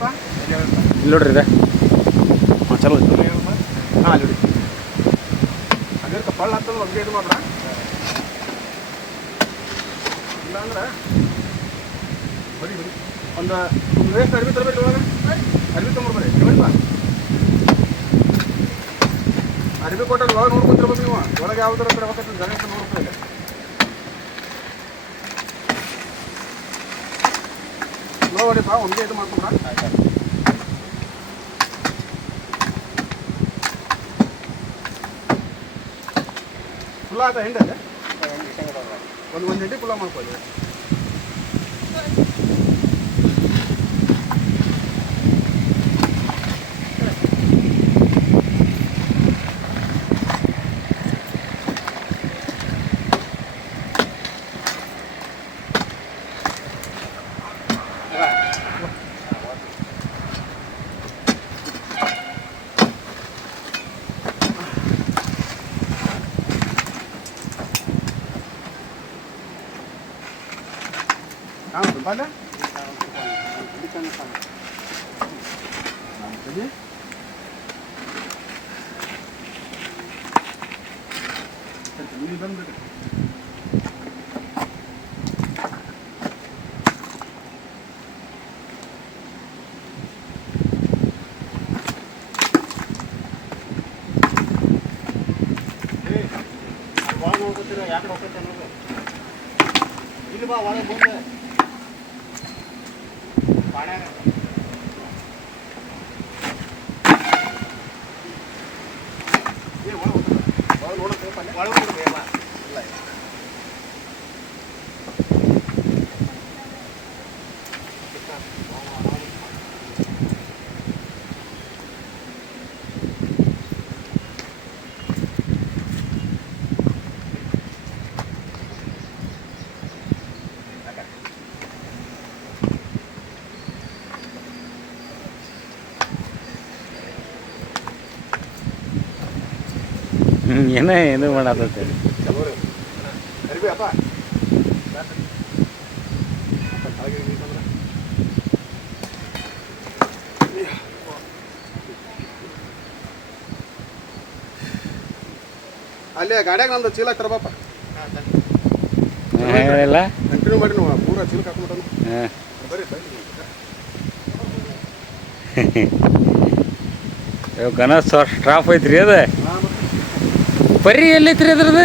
ಇಲ್ಲಿ ನೋಡ್ರಿ ಇದೆ. ಹಾಂ ಚಲೋ ಹಾಂ ಅಲ್ಲಿ ಕಪ್ಪಳ ಹತ್ತದ ಒಂದೇ ಇದು ಮಾಡ್ರ? ಇಲ್ಲ ಅಂದ್ರೆ ಬರೀ ಬರೀ. ಒಂದು ಒಂದು ಎಷ್ಟು ಅರ್ಬಿ ತರಬೇಕು ಇವಾಗ. ಅರ್ಬಿ ತೊಗೊಂಡ್ಬರ್ರಿ. ಬರೀಪ್ಪ ಅರ್ಬಿ ಕೊಟ್ಟರೆ ಒಳಗೆ ನೋಡ್ಕೊಂತಿರ್ಬೇಕು ನೀವು. ಒಳಗೆ ಯಾವ್ದಾರ ಕಡೆ ಹೋಗ್ತೈತೆ ಜಾಗ ಅಂತ ನೋಡ್ಕೊಳ್ಳಿ ನೋಡಿಪ್ಪ ಒಂದೇ ಇದು ಮಾಡ್ಕೊಂಡ್ರ ಫುಲ್ಲ ಆತ ಹೆಂಡೆ ಒಂದು ಒಂದು ಹೆಂಡಿ ಫುಲ್ಲ ಮಾಡ್ಕೊಳ್ಳಿ ಕಾಮ ಬಾಲ ಇಲ್ಲಿ ಬಂದ್ಬಿಟ್ಟು ಒಳಗೆ ಹೋಗ್ತೀರ ಯಾಕಡೆ ಹೋಗ್ತೈತೆ ಅನ್ನೋದು ಇಲ್ಲಿ ಬಾ ಒಳಗೆ ಮುಂದೆ ಪಾಡ್ಯಾಗ ಏ ಒಳಗೆ ಹೋಗ್ತದೆ ಒಳಗೆ ನೋಡಕ್ಕೆ ಹೋಗಲ್ಲ ಒಳಗೆ ಹೋಗ್ಬೇಕು ಬಾ ಇಲ್ಲ ಏನೇ ಏನು ಮಾಡತ್ತೈತೆ ಅಲ್ಲೇ ಗಾಡ್ಯಾಗ ನಂದು ಚೀಲ ತರಬಪ್ಪ ಹೇಳಿಲ್ಲ ಕಂಟಿನ್ಯೂ ಮಾಡಿ ಪೂರ ಚೀಲ ಹಾಕೊಂಡ್ಬಿಟ್ಟು ಬರ್ರಿ ಇವಾಗ ಗಣೇಶ್ ಸ್ಟ್ರಾಫ್ ಐತ್ರಿ ಅದು? ಪರಿ ಎಲ್ಲೈತ್ರಿ ಅದ್ರದ್ದು?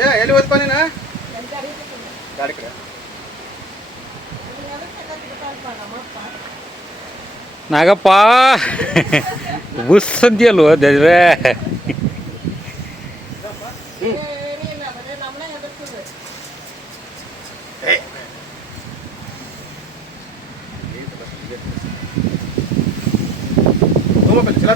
ಏ ಎಲ್ಲಿ ಹೋದ್ಪ ನೀನು? ಗಾಡಿ ಕಡೆ ನಾಗಪ್ಪ ಬುಸ್ ಅಂತೀಯಲ್ವ ದೇವ್ರೆ? ಚೀಲ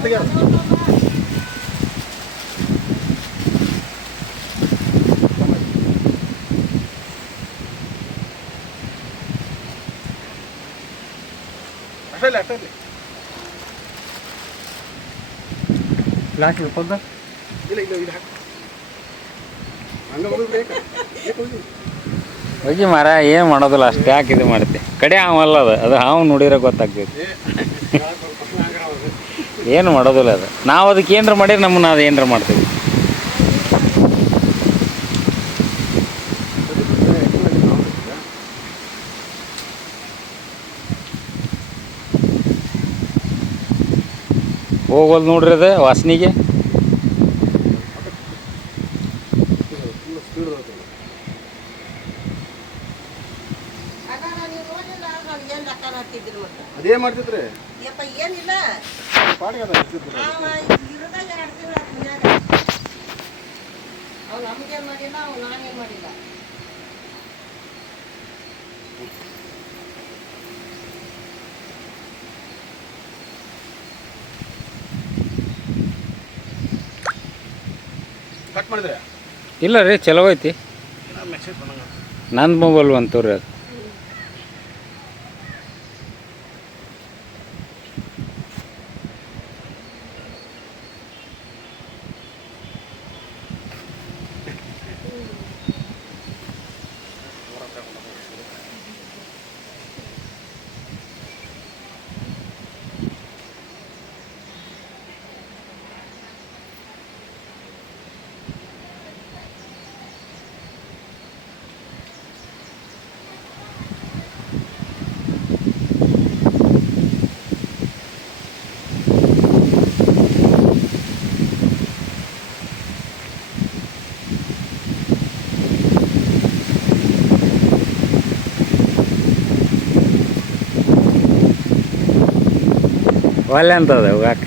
ಅಷ್ಟೇ ಇಲ್ಲ ಅಷ್ಟೇ ಇಲ್ಲ ಲಾಸ್ಟ್ ಇಳ್ಕೊಂಡ ಇಲ್ಲ ಇಲ್ಲ ಇದು ಹಾಕು ಹಂಗೆ ಮಾರ ಏನು ಮಾಡೋದಿಲ್ಲ ಅಷ್ಟು ಯಾಕೆ ಇದು ಮಾಡುತ್ತೆ ಕಡೆ ಹಾವಲ್ಲ ಅದು. ಅದು ಹಾವು ನೋಡಿರೋ ಗೊತ್ತಾಗ್ತೈತಿ. ಏನು ಮಾಡೋದಿಲ್ಲ ಅದು. ನಾವು ಅದಕ್ಕೆ ಏನಾರ ಮಾಡಿದ್ರೆ ನಮ್ಮನ್ನ ಅದು ಏನಾರ ಮಾಡ್ತೀವಿ. ಹೋಗೋದು ನೋಡ್ರಿ ಅದ ವಾಸನಿಗೆ. ಅದೇ ಮಾಡ್ತಿದ್ರೆ. ಏನಿಲ್ಲ. ಅವ್ನು ನಮ್ಗೇನ್ ಮಾಡಿಲ್ಲ ಅವ್ನು ನಾನೇನ್ ಮಾಡಿಲ್ಲ. ಇಲ್ಲ ರೀ ಚಲೋ ಐತಿ. ಮೊಬೈಲ್ ನಂದು ಮೊಬೈಲ್ ಅಂತವ್ರಿ ಅದು. ¿Cuál anda de hogar?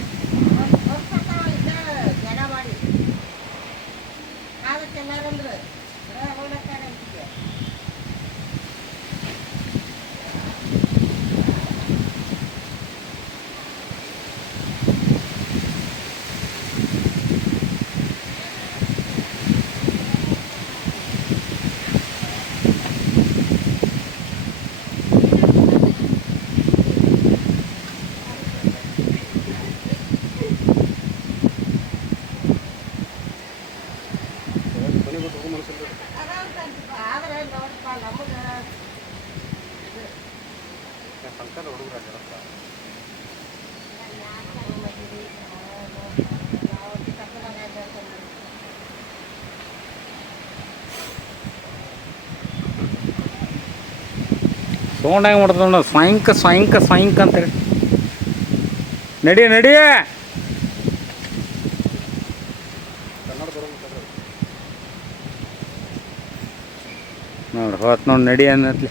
Uncle ಹುಡುಗರು ಆಗಿರಪ್ಪ ಹೆಂಗೆ ಮಾಡ್ತದ ಸಾಯಂಕ ಸಾಯಂಕ ಸಾಯಂಕ ಅಂತೇಳಿ ನಡಿ ನಡಿ. ನೋಡ್ರಿ ಹೋತ್ ನೋಡಿ ನಡಿ ಅನ್ನತ್ಲಿ.